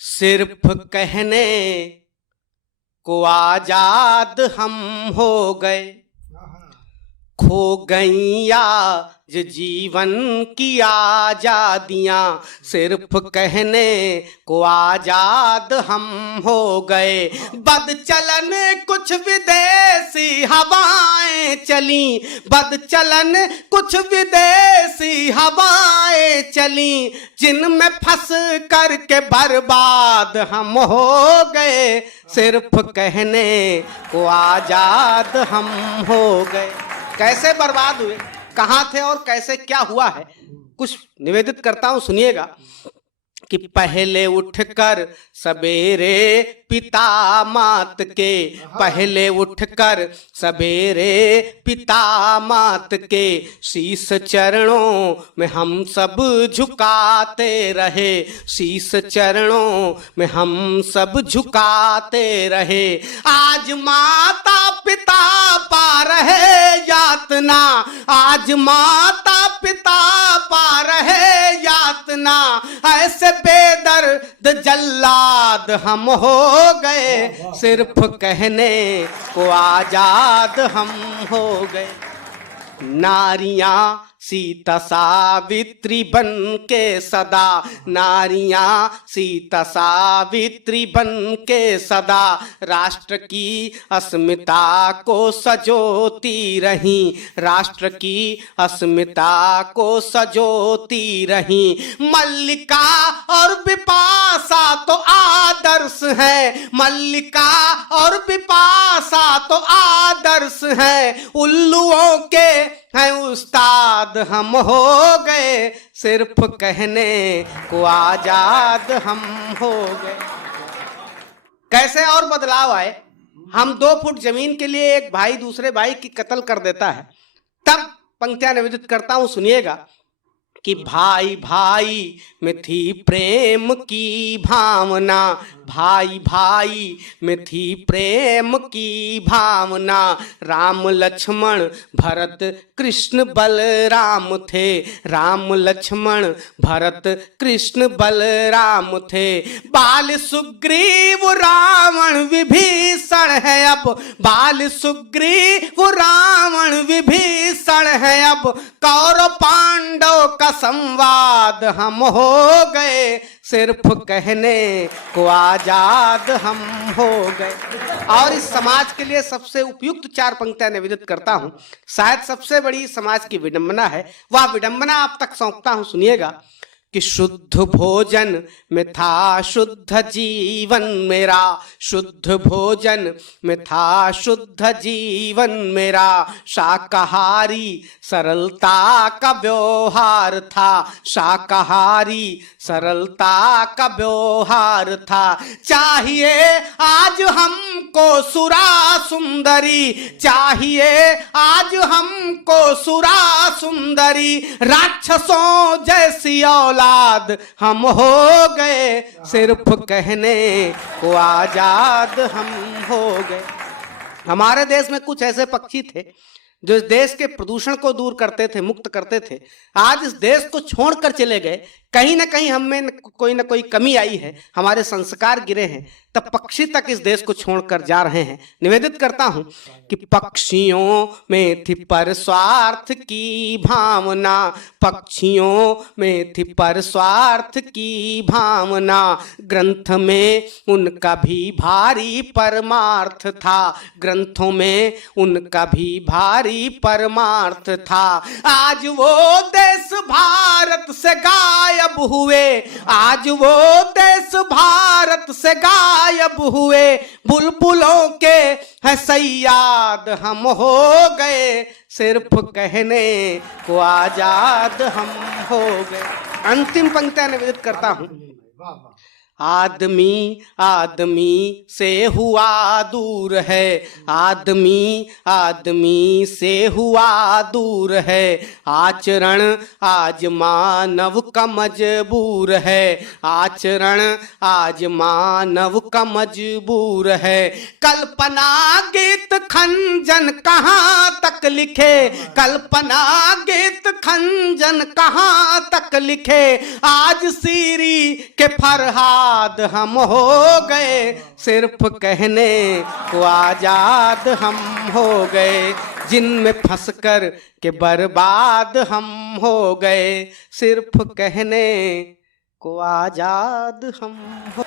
सिर्फ कहने को आजाद हम हो गए, खो गई आज जीवन की आजादियां। सिर्फ कहने को आजाद हम हो गए, बदचलन कुछ विदेशी हवाएं चली, बदचलन कुछ विदेशी हवाएं चली, जिनमें फंस करके बर्बाद हम हो गए। सिर्फ कहने को आजाद हम हो गए। कैसे बर्बाद हुए, कहाँ थे और कैसे क्या हुआ है, कुछ निवेदित करता हूं, सुनिएगा। कि पहले उठकर सवेरे पिता मात के, पहले उठकर सवेरे पिता मात के शीश चरणों में हम सब झुकाते रहे, शीश चरणों में हम सब झुकाते रहे। आज माता पिता पा रहे यातना, आज माता पिता पा रहे यातना, ऐसे बेदर्द जल्लाद हम हो गए। सिर्फ कहने को आजाद हम हो गए। नारियां सीता सावित्री बन के सदा, नारियां सीता सावित्री बन के सदा राष्ट्र की अस्मिता को सजोती रही, राष्ट्र की अस्मिता को सजोती रही। मल्लिका और बिपाशा तो आदर्श है, मल्लिका और बिपाशा तो आदर्श है, उल्लुओं के हैं उस्ताद हम हो गए। सिर्फ कहने को आजाद हम हो गए। कैसे और बदलाव आए। हम 2 फुट जमीन के लिए एक भाई दूसरे भाई की कत्ल कर देता है, तब पंक्तियां निवेदित करता हूं, सुनिएगा। कि भाई भाई में थी प्रेम की भावना, भाई भाई में थी प्रेम की भावना, राम लक्ष्मण भरत कृष्ण बलराम थे, राम लक्ष्मण भरत कृष्ण बलराम थे। बाल सुग्रीव रावण विभीषण है अब, बाल सुग्रीव रावण विभीषण है अब, कौरव पांडव का संवाद हम हो गए। सिर्फ कहने को आजाद हम हो गए। और इस समाज के लिए सबसे उपयुक्त 4 पंक्तियां निवेदित करता हूं। शायद सबसे बड़ी समाज की विडंबना है, वह विडंबना आप तक सौंपता हूं, सुनिएगा। कि शुद्ध भोजन में था शुद्ध जीवन मेरा, शुद्ध भोजन में था शुद्ध जीवन मेरा, शाकाहारी सरलता का व्यवहार था, शाकाहारी सरलता का व्यवहार था। चाहिए आज हमको सुरा सुंदरी, चाहिए आज हमको सुरा सुंदरी, राक्षसों जैसी औलाद हम हो गए। सिर्फ कहने को आजाद हम हो गए। हमारे देश में कुछ ऐसे पक्षी थे जो इस देश के प्रदूषण को दूर करते थे, मुक्त करते थे। आज इस देश को छोड़कर चले गए। कहीं ना कहीं हमें कोई ना कोई कमी आई है, हमारे संस्कार गिरे हैं, तब पक्षी तक इस देश को छोड़कर जा रहे हैं। निवेदित करता हूं कि पक्षियों में थी पर स्वार्थ की भावना, पक्षियों में थी पर स्वार्थ की भावना, ग्रंथ में उनका भी भारी परमार्थ था, ग्रंथों में उनका भी भारी परमार्थ था। आज वो देश भारत से गायब हुए, आज वो देश भारत से गायब हुए, बुलबुलों के है सैयाद हम हो गए। सिर्फ कहने को आजाद हम हो गए। अंतिम पंक्तियां निवेदित करता हूं। आदमी आदमी से हुआ दूर है, आदमी आदमी से हुआ दूर है, आचरण आज मानव का मजबूर है, आचरण आज मानव का मजबूर है। कल्पना गीत खंजन कहाँ तक लिखे, कल्पना गीत खंजन कहाँ तक लिखे, आज सीरी के फरहाद बर्बाद हम हो गए, सिर्फ कहने को आजाद हम हो गए। जिनमें फंसकर के बर्बाद हम हो गए, सिर्फ कहने को आजाद हम हो